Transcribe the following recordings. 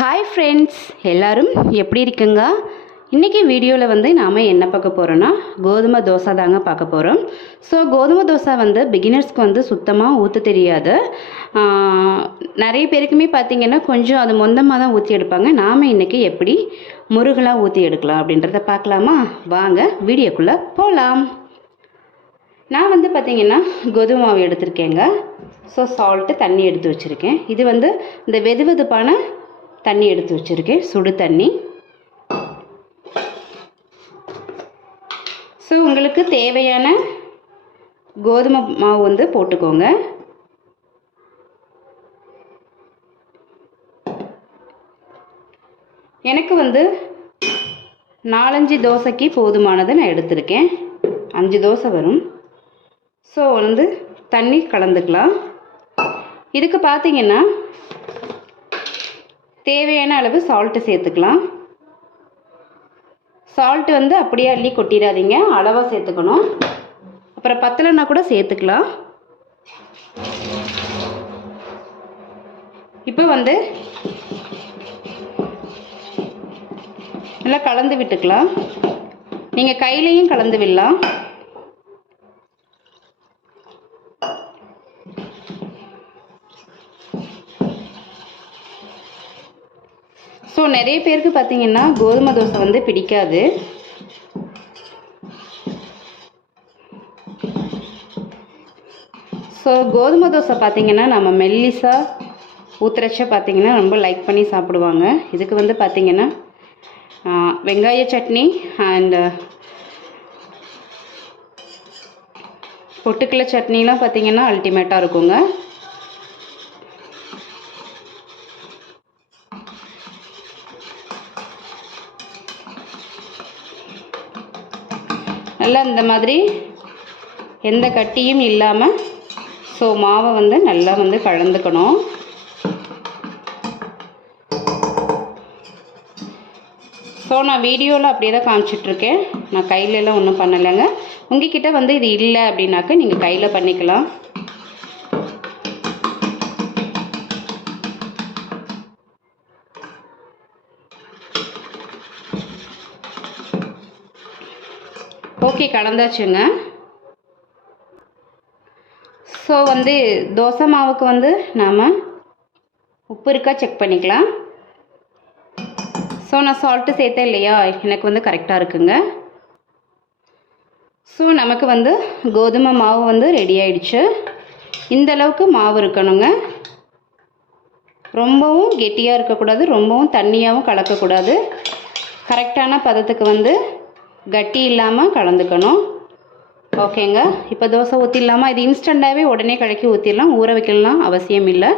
Hi friends, எல்லோரும் எப்படி இருக்குங்க? இன்றைக்கி வீடியோவில் வந்து நாம் என்ன பார்க்க போகிறோன்னா கோதுமை தோசை தாங்க பார்க்க போகிறோம். ஸோ கோதுமை தோசை வந்து பிகினர்ஸ்க்கு வந்து சுத்தமாக ஊற்ற தெரியாது. நிறைய பேருக்குமே பார்த்திங்கன்னா கொஞ்சம் அது மொந்தமாக தான் ஊற்றி எடுப்பாங்க. நாம் இன்றைக்கி எப்படி முருகலாக ஊற்றி எடுக்கலாம் அப்படின்றத பார்க்கலாமா? வாங்க வீடியோக்குள்ளே போகலாம். நான் வந்து பார்த்திங்கன்னா கோதுமை மாவு எடுத்திருக்கேங்க. ஸோ சால்ட்டு தண்ணி எடுத்து வச்சுருக்கேன். இது வந்து இந்த வெதுவெதுப்பான தண்ணி எடுத்து வச்சுருக்கேன், சுடு தண்ணி. ஸோ உங்களுக்கு தேவையான கோதுமை மாவு வந்து போட்டுக்கோங்க. எனக்கு வந்து 4-5 தோசைக்கு போதுமானதை நான் எடுத்திருக்கேன். 5 தோசை வரும். ஸோ வந்து தண்ணி கலந்துக்கலாம். இதுக்கு பார்த்திங்கன்னா தேவையான அளவு சால்ட்டு சேர்த்துக்கலாம். சால்ட்டு வந்து அப்படியே அள்ளி கொட்டிடாதீங்க, அளவாக சேர்த்துக்கணும். அப்புறம் பத்தலைன்னா கூட சேர்த்துக்கலாம். இப்போ வந்து நல்லா கலந்து விட்டுக்கலாம். நீங்கள் கையிலையும் கலந்து விடலாம். ஸோ நிறைய பேருக்கு பார்த்திங்கன்னா கோதுமை தோசை வந்து பிடிக்காது. ஸோ கோதுமை தோசை பார்த்திங்கன்னா நம்ம மெல்லிசாக ஊற்றுறச்ச பார்த்திங்கன்னா ரொம்ப லைக் பண்ணி சாப்பிடுவாங்க. இதுக்கு வந்து பார்த்திங்கன்னா வெங்காய சட்னி அண்டு பொட்டுக்கடலை சட்னிலாம் பார்த்திங்கன்னா அல்டிமேட்டாக இருக்குங்க. நல்லா இந்த மாதிரி எந்த கட்டியும் இல்லாமல் ஸோ மாவை வந்து நல்லா வந்து கலந்துக்கணும். ஸோ நான் வீடியோவில் அப்படியே தான் காமிச்சிட்ருக்கேன். நான் கையிலலாம் ஒன்றும் பண்ணலைங்க. உங்ககிட்ட வந்து இது இல்லை அப்படின்னாக்க நீங்கள் கையில் பண்ணிக்கலாம். ஓகே, கலந்தாச்சுங்க. ஸோ வந்து தோசை மாவுக்கு வந்து நாம் உப்பு இருக்கா செக் பண்ணிக்கலாம். ஸோ நான் சால்ட்டு சேர்த்தேன் இல்லையா, எனக்கு வந்து கரெக்டாக இருக்குங்க. ஸோ நமக்கு வந்து கோதுமை மாவு வந்து ரெடி ஆயிடுச்சு. இந்த அளவுக்கு மாவு இருக்கணுங்க. ரொம்பவும் கெட்டியாக இருக்கக்கூடாது, ரொம்பவும் தண்ணியாகவும் கலக்கக்கூடாது. கரெக்டான பதத்துக்கு வந்து கட்டி இல்லாமல் கலந்துக்கணும். ஓகேங்க. இப்போ தோசை ஊற்றிடலாமா? இது இன்ஸ்டண்ட்டாகவே உடனே கலக்கி ஊற்றிடலாம், ஊற வைக்கலாம் அவசியம் இல்லை.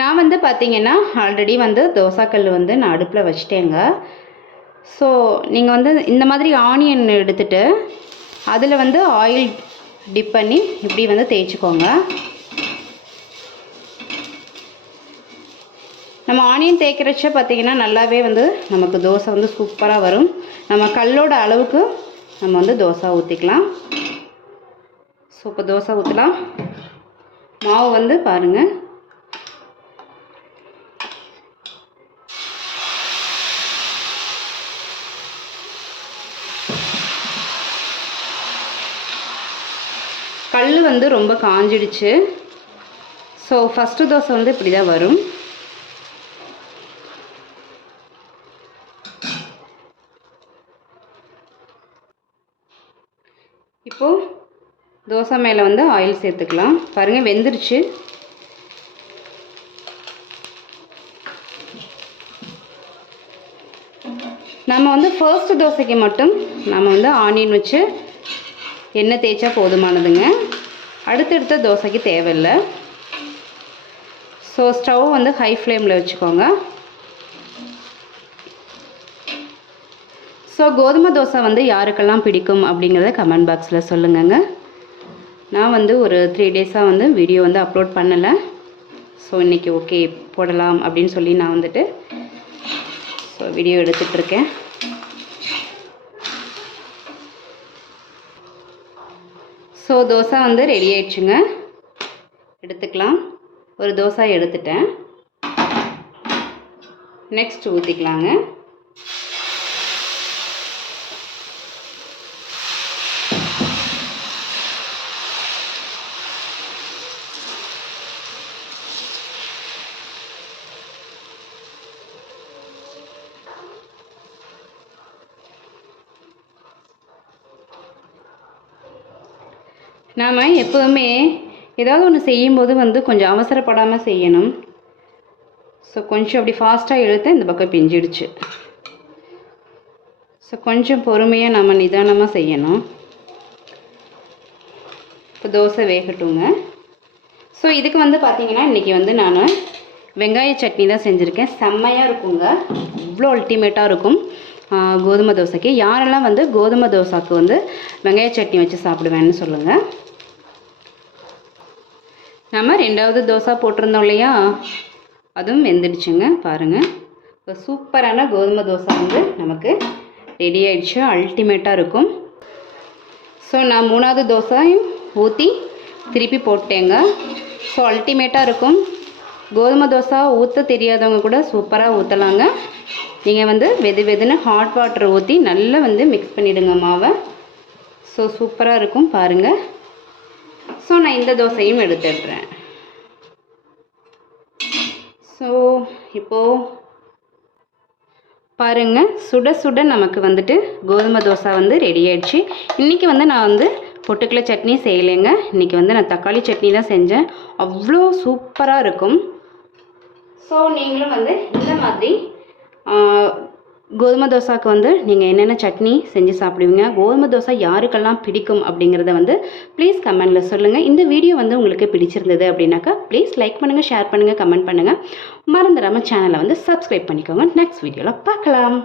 நான் வந்து பார்த்திங்கன்னா ஆல்ரெடி வந்து தோசைக்கல் வந்து நான் அடுப்பில் வச்சிட்டேங்க. ஸோ நீங்கள் வந்து இந்த மாதிரி ஆனியன் எடுத்துகிட்டு அதில் வந்து ஆயில் டிப் பண்ணி இப்படி வந்து தேய்ச்சிக்கோங்க. நம்ம ஆனியன் தேய்க்கிறச்ச பார்த்திங்கன்னா நல்லாவே வந்து நமக்கு தோசை வந்து சூப்பராக வரும். நம்ம கல்லோட அளவுக்கு நம்ம வந்து தோசை ஊற்றிக்கலாம். ஸோ இப்போ தோசை ஊற்றலாம். மாவு வந்து பாருங்கள், கல் வந்து ரொம்ப காஞ்சிடுச்சு. ஸோ ஃபஸ்ட்டு தோசை வந்து இப்படி தான் வரும். இப்போது தோசை மேலே வந்து ஆயில் சேர்த்துக்கலாம். பாருங்கள், வெந்துருச்சு. நம்ம வந்து ஃபர்ஸ்ட் தோசைக்கு மட்டும் நம்ம வந்து ஆனியன் வச்சு எண்ணெய் தேய்ச்சா போதுமானதுங்க. அடுத்தடுத்த தோசைக்கு தேவையில்லை. ஸோ ஸ்டவ் வந்து ஹை ஃப்ளேமில் வச்சுக்கோங்க. ஸோ கோதுமை தோசை வந்து யாருக்கெல்லாம் பிடிக்கும் அப்படிங்கிறத கமெண்ட் பாக்ஸில் சொல்லுங்கங்க. நான் வந்து ஒரு 3 டேஸாக வந்து வீடியோ வந்து அப்லோட் பண்ணலை. ஸோ இன்றைக்கி ஓகே போடலாம் அப்படின்னு சொல்லி நான் வந்துட்டு ஸோ வீடியோ எடுத்துகிட்ருக்கேன். ஸோ தோசை வந்து ரெடி ஆயிடுச்சுங்க. எடுத்துக்கலாம். ஒரு தோசை எடுத்துட்டேன். நெக்ஸ்ட் ஊற்றிக்கலாங்க. நாம் எப்போதுமே ஏதாவது ஒன்று செய்யும்போது வந்து கொஞ்சம் அவசரப்படாமல் செய்யணும். ஸோ கொஞ்சம் அப்படி ஃபாஸ்ட்டாக இழுத்து இந்த பக்கம் பிஞ்சிடுச்சு. ஸோ கொஞ்சம் பொறுமையாக நம்ம நிதானமாக செய்யணும். இப்போ தோசை வேகட்டுங்க. ஸோ இதுக்கு வந்து பார்த்திங்கன்னா இன்றைக்கி வந்து நான் வெங்காய சட்னி தான் செஞ்சுருக்கேன். செம்மையாக இருக்குங்க, இவ்வளோ அல்டிமேட்டாக இருக்கும் கோதுமை தோசைக்கு. யாரெல்லாம் வந்து கோதுமை தோசைக்கு வந்து வெங்காய சட்னி வச்சு சாப்பிடுவேன்னு சொல்லுங்கள். நம்ம 2வது தோசை போட்டிருந்தோம் இல்லையா, அதுவும் வெந்துடுச்சுங்க பாருங்கள். இப்போ சூப்பரான கோதுமை தோசை வந்து நமக்கு ரெடி ஆகிடுச்சு, அல்டிமேட்டாக இருக்கும். ஸோ நான் 3வது தோசையும் ஊற்றி திருப்பி போட்டேங்க. ஸோ அல்டிமேட்டாக இருக்கும். கோதுமை தோசை ஊற்ற தெரியாதவங்க கூட சூப்பராக ஊற்றலாங்க. நீங்கள் வந்து வெதுன்னு ஹாட் வாட்டர் ஊற்றி நல்லா வந்து மிக்ஸ் பண்ணிவிடுங்க மாவை. ஸோ சூப்பராக இருக்கும் பாருங்கள். ஸோ நான் இந்த தோசையும் எடுத்துடுறேன். ஸோ இப்போது பாருங்கள், சுட சுட நமக்கு வந்துட்டு கோதுமை தோசை வந்து ரெடி ஆகிடுச்சு. இன்றைக்கி வந்து நான் வந்து பொட்டுக்கடலை சட்னி செய்யலைங்க. இன்றைக்கி வந்து நான் தக்காளி சட்னி தான் செஞ்சேன். அவ்வளோ சூப்பராக இருக்கும். ஸோ நீங்களும் வந்து இந்த மாதிரி கோதுமை தோசைக்கு வந்து நீங்கள் என்னென்ன சட்னி செஞ்சு சாப்பிடுவீங்க, கோதுமை தோசை யாருக்கெல்லாம் பிடிக்கும் அப்படிங்கிறத வந்து ப்ளீஸ் கமெண்டில் சொல்லுங்கள். இந்த வீடியோ வந்து உங்களுக்கு பிடிச்சிருந்தது அப்படின்னாக்கா ப்ளீஸ் லைக் பண்ணுங்கள், ஷேர் பண்ணுங்கள், கமெண்ட் பண்ணுங்கள். மறந்துடாமல் சேனலை வந்து சப்ஸ்கிரைப் பண்ணிக்கோங்க. நெக்ஸ்ட் வீடியோவில் பார்க்கலாம்.